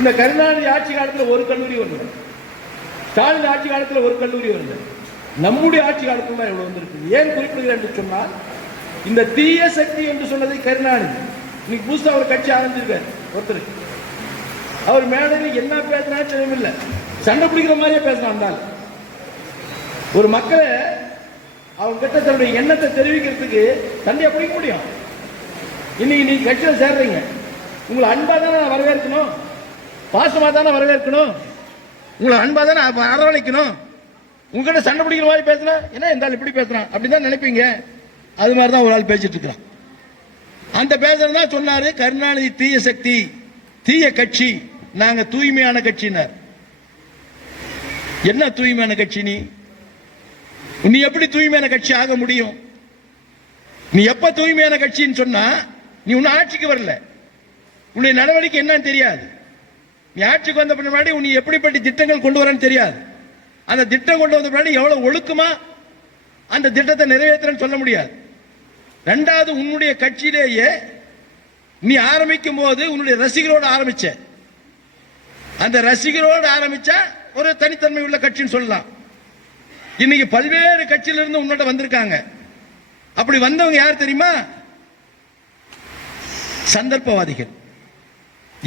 இந்த கருணாநிதி ஆட்சி காலத்தில் ஒரு கல்லூரி வரல, ஸ்டாலின் ஆட்சி காலத்தில் ஒரு கல்லூரி வரல, நம்முடைய ஆட்சி காலத்தில் தான் எவ்வளவு வந்திருக்கு. ஏன் குறிப்பிடுகிறேன் என்று சொன்னால், இந்த தீய சக்தி என்று சொன்னதை கருணாநிதி இன்னைக்கு புதுசா ஒரு கட்சி ஆரம்பிச்சிருக்காரு ஒருத்தருக்கு. அவர் மேடையில் என்ன பேசினாலும் தெரியவில்லை, சண்டை பிடிக்கிற மாதிரியே பேசினான். ஒரு மக்களை அவங்க கிட்ட தன்னுடைய எண்ணத்தை தெரிவிக்கிறதுக்கு சண்டையை பிடிக்க முடியும். இன்னைக்கு நீங்க கட்சியில் சேர்றீங்க, உங்களை அன்பா தானே வரவேற்கணும், பாசமா தானே வரவேற்கணும், உங்களை அன்பா தானே அரவணைக்கணும். உங்ககிட்ட சண்டை பிடிக்கிற மாதிரி பேசினா என்ன இந்த ஆள் இப்படி பேசுறான் அப்படின்னு தான் நினைப்பீங்க. அது மாதிரி தான் ஒரு ஆள் பேசிட்டு இருக்கிறான். அந்த பேசுறதா சொன்னாரு கருணாநிதி தீய சக்தி, தீய கட்சி, நாங்க தூய்மையான கட்சினார். என்ன தூய்மையான கட்சி? நீ எப்படி தூய்மையான கட்சி ஆக முடியும்? நீ எப்ப தூய்மையான கட்சின்னு சொன்னா, நீ உன்ன ஆட்சிக்கு வரல, உன்னுடைய நடவடிக்கை என்னன்னு தெரியாது. நீ ஆட்சிக்கு வந்த பின்னாடி உன்னை எப்படிப்பட்ட திட்டங்கள் கொண்டு வரன்னு தெரியாது. அந்த திட்டம் கொண்டு வந்த பின்னாடி எவ்வளவு ஒழுக்கமா அந்த திட்டத்தை நிறைவேற்றன்னு சொல்ல முடியாது. ரெண்டாவது, உன்னுடைய கட்சியிலேயே நீ ஆரம்பிக்கும் போது உன்னுடைய ரசிகரோடு ஆரம்பிச்ச, அந்த ரசிகரோடு ஆரம்பிச்சா ஒரு தனித்தன்மை உள்ள கட்சின்னு சொல்லலாம். இன்னைக்கு பல்வேறு கட்சியிலிருந்து உன்னோட வந்திருக்காங்க. அப்படி வந்தவங்க யார் தெரியுமா? சந்தர்ப்பவாதிகள்.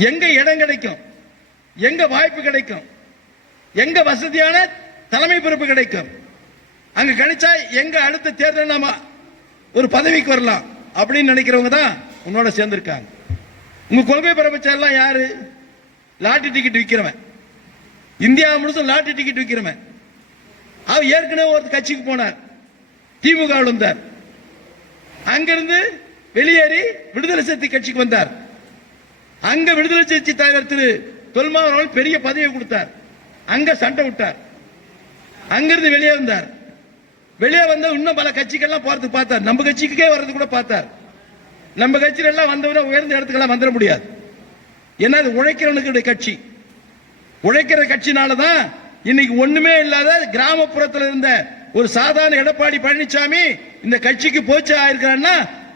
எங்க இடம் கிடைக்கும், எங்க வாய்ப்பு கிடைக்கும், எங்க வசதியான தலைமை பொறுப்பு கிடைக்கும், அங்க கிடைச்சா எங்க அடுத்த தேர்தல் நாம ஒரு பதவிக்கு வரலாம் அப்படின்னு நினைக்கிறவங்க தான் உன்னோட சேர்ந்திருக்காங்க. உங்க கொள்கை பரப்பச்சாரெல்லாம் யாரு? லாட்டரி டிக்கெட் விற்கிறவன், இந்தியா முழுசும் லாட்டரி டிக்கெட் விற்கிறவன். அவர் ஏற்கனவே ஒரு கட்சிக்கு போனார், திமுக வந்தார், அங்கிருந்து வெளியேறி விடுதலை சிறுத்தை கட்சிக்கு வந்தார். அங்க விடுதலை சிறுத்தை தலைவர் திரு தொல்மாவன் அவர்கள் பெரிய பதவியை கொடுத்தார், அங்க சண்டை விட்டார், அங்கிருந்து வெளியே வந்தார். வெளியே வந்த இன்னும் பல கட்சிகள்லாம் போறதுக்கு பார்த்தார், நம்ம கட்சிக்கே வர்றது கூட பார்த்தார். நம்ம கட்சியில எல்லாம் வந்தவரை உயர்ந்த இடத்துக்கெல்லாம் வந்துட முடியாது. ஏன்னா அது உழைக்கிறவனுக்கு கட்சி, உழைக்கிற கட்சினாலதான் இன்னைக்கு ஒண்ணுமே இல்லாத கிராமப்புறத்தில் இருந்த ஒரு சாதாரண எடப்பாடி பழனிசாமி இந்த கட்சிக்கு போச்சு ஆயிருக்கிறான்னா,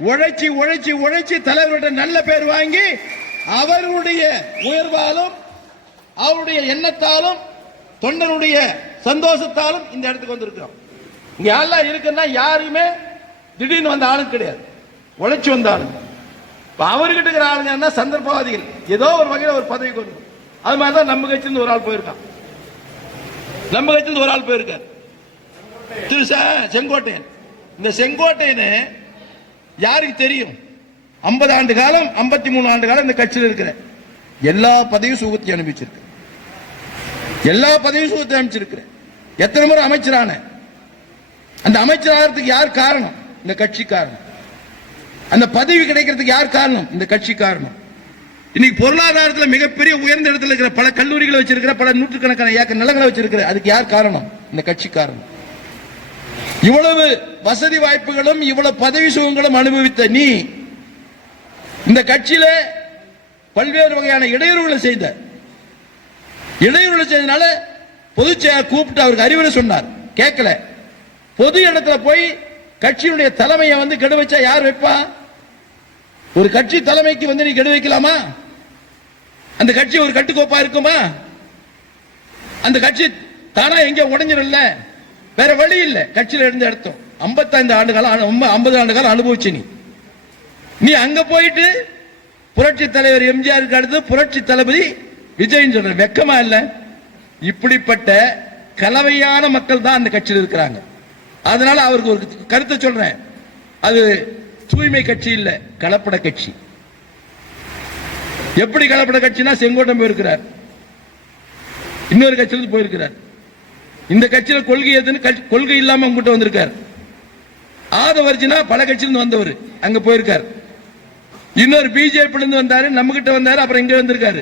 உழைச்சி உழைச்சி உழைச்சி தலைவருடைய நல்ல பேர் வாங்கி அவருடைய உயர்வாலும் அவருடைய எண்ணத்தாலும் தொண்டனுடைய சந்தோஷத்தாலும் இந்த இடத்துக்கு வந்திருக்கிறோம். இங்க யாரெல்லாம் இருக்குன்னா யாருமே திடீர்னு வந்த ஆளுங்க கிடையாது, உழைச்சி வந்த ஆளுங்க. அவர்கிட்ட இருக்கிற ஆளுங்க சந்தர்ப்பவாதிகள், ஏதோ ஒரு வகையில் ஒரு பதவிக்கு வரும். அது மாதிரிதான் நம்ம கட்சியிலிருந்து ஒரு ஆள் போயிருக்கான், நம்ம கட்சியிலிருந்து ஒரு ஆள் போயிருக்கார், திரு செங்கோட்டையன். இந்த செங்கோட்டையன் யாருக்கு தெரியும்? 50 ஆண்டு காலம் 53 ஆண்டு காலம் இந்த கட்சியில் இருக்கிற எல்லா பதவியும் சுகத்தி அனுப்பிச்சிருக்க, எல்லா பதவியும் சுகத்தி அனுப்பிச்சிருக்கிற. எத்தனை முறை அமைச்சரான, அந்த அமைச்சராகிறதுக்கு யார் காரணம்? இந்த கட்சி காரணம். அந்த பதவி கிடைக்கிறதுக்கு யார் காரணம்? இந்த கட்சி காரணம். இன்னைக்கு பொருளாதாரத்தில் மிகப்பெரிய உயர்ந்த இடத்துல இருக்கிற பல கல்லூரிகளை வச்சிருக்கிற, பல நூற்றுக்கணக்கான ஏக்கர் நிலங்களை வச்சிருக்கிற, அதுக்கு யார் காரணம்? இந்த கட்சி காரணம். இவ்வளவு வசதி வாய்ப்புகளும் இவ்வளவு பதவி சுகங்களும் அனுபவித்த நீ இந்த கட்சியில பல்வேறு வகையான இடையூறுகளை செய்த, இடையூறுகளை செய்தனால பொதுச் செயலர் கூப்பிட்டு அவருக்கு அறிவுரை சொன்னார், கேட்கல. பொது இடத்துல போய் கட்சியினுடைய தலைமையை கெடு வச்சா யார் வைப்பா? ஒரு கட்சி தலைமைக்கு நீ கெடு வைக்கலாமா? அந்த கட்சி ஒரு கட்டுக்கோப்பா இருக்குமா? அந்த கட்சி தானா எங்க உடைஞ்சிடல, வேற வழி இல்லை. கட்சியில் இருந்த இடத்தோம் 55 ஆண்டு காலம் 50 ஆண்டு காலம் அனுபவிச்சு நீ அங்க போயிட்டு புரட்சி தலைவர் எம்ஜிஆருக்கு அடுத்து புரட்சி தளபதி விஜய் சொல்ற வெக்கமா இல்ல? இப்படிப்பட்ட கலவையான மக்கள் தான் அந்த கட்சியில் இருக்கிறாங்க. அதனால அவருக்கு ஒரு கருத்தை சொல்றேன், அது தூய்மை கட்சி இல்ல, கலப்பட கட்சி. எப்படி கலப்பட கட்சினா, செங்கோட்டம் போயிருக்கிறார், இன்னொரு கட்சியிலிருந்து போயிருக்கிறார். இந்த கட்சியில கொள்கை எதுன்னு கொள்கை இல்லாம உங்ககிட்ட வந்திருக்கார். ஆதவர்ஜினா பல கட்சியிலிருந்து வந்தவர், அங்க போயிருக்கார். இன்னொரு பிஜேபி இருந்து வந்தாரு, நம்ம கிட்ட வந்தாரு, அப்புறம் இங்க வந்திருக்காரு,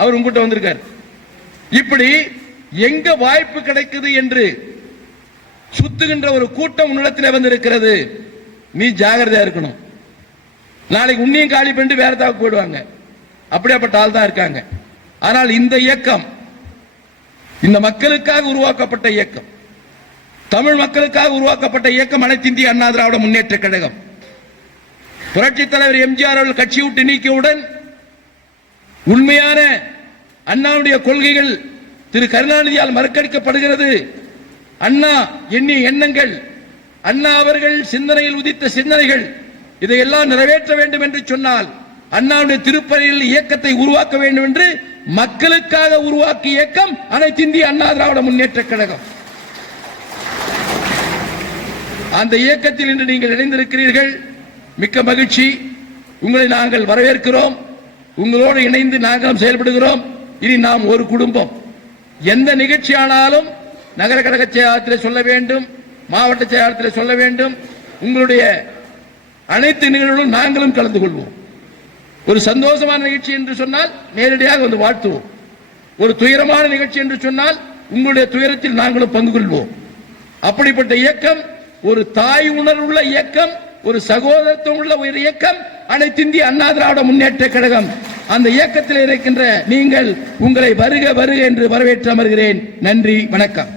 அவர் உங்ககிட்ட வந்திருக்காரு. இப்படி எங்க வாய்ப்பு கிடைக்குது என்று சுத்துகின்ற ஒரு கூட்டம் உன்னிடத்தில் வந்திருக்கிறது. நீ ஜாகிரதையா இருக்கணும். நாளைக்கு உன்னையும் காலி பண்ணிட்டு வேற தாக்கு போயிடுவாங்க. அப்படியாப்பட்ட ஆள் தான் இருக்காங்க. ஆனால் இந்த இயக்கம் இந்த மக்களுக்காக உருவாக்கப்பட்ட இயக்கம், தமிழ் மக்களுக்காக உருவாக்கப்பட்ட இயக்கம் அனைத்து இந்திய அண்ணா திராவிட முன்னேற்ற கழகம். புரட்சி தலைவர் எம்ஜிஆர் அவர்கள் கட்சி விட்டு நீக்கியவுடன் உண்மையான அண்ணாவுடைய கொள்கைகள் திரு கருணாநிதியால் மறக்கடிக்கப்படுகிறது. அண்ணா எண்ணிய எண்ணங்கள், அண்ணா அவர்கள் சிந்தனையில் உதித்த சிந்தனைகள், இதையெல்லாம் நிறைவேற்ற வேண்டும் என்று சொன்னால் அண்ணாவுடைய திருப்பணியில் இயக்கத்தை உருவாக்க வேண்டும் என்று மக்களுக்காக உருவாக்கிய இயக்கம் அனைத்து இந்திய அண்ணா திராவிட முன்னேற்ற கழகம். அந்த இயக்கத்தில் இன்று நீங்கள் இணைந்திருக்கிறீர்கள். மிக்க மகிழ்ச்சி. உங்களை நாங்கள் வரவேற்கிறோம். உங்களோடு இணைந்து நாங்களும் செயல்படுகிறோம். இனி நாம் ஒரு குடும்பம். எந்த நிகழ்ச்சியானாலும் நகர கழக செயலாளத்தில் சொல்ல வேண்டும், மாவட்ட செயலாளத்தில் சொல்ல வேண்டும். உங்களுடைய அனைத்து நிகழ்வுகளும் நாங்களும் கலந்து கொள்வோம். ஒரு சந்தோஷமான நிகழ்ச்சி என்று சொன்னால் நேரடியாக வந்து வாழ்த்துவோம். ஒரு துயரமான நிகழ்ச்சி என்று சொன்னால் உங்களுடைய துயரத்தில் நாங்களும் பங்கு கொள்வோம். அப்படிப்பட்ட இயக்கம் ஒரு தாய் உணர்வுள்ள இயக்கம், ஒரு சகோதரத்துவம் உள்ள ஒரு இயக்கம் அனைத்து இந்திய அண்ணா திராவிட முன்னேற்ற கழகம். அந்த இயக்கத்தில் இருக்கின்ற நீங்கள் உங்களை வருக வருக என்று வரவேற்று அமர்கிறேன். நன்றி, வணக்கம்.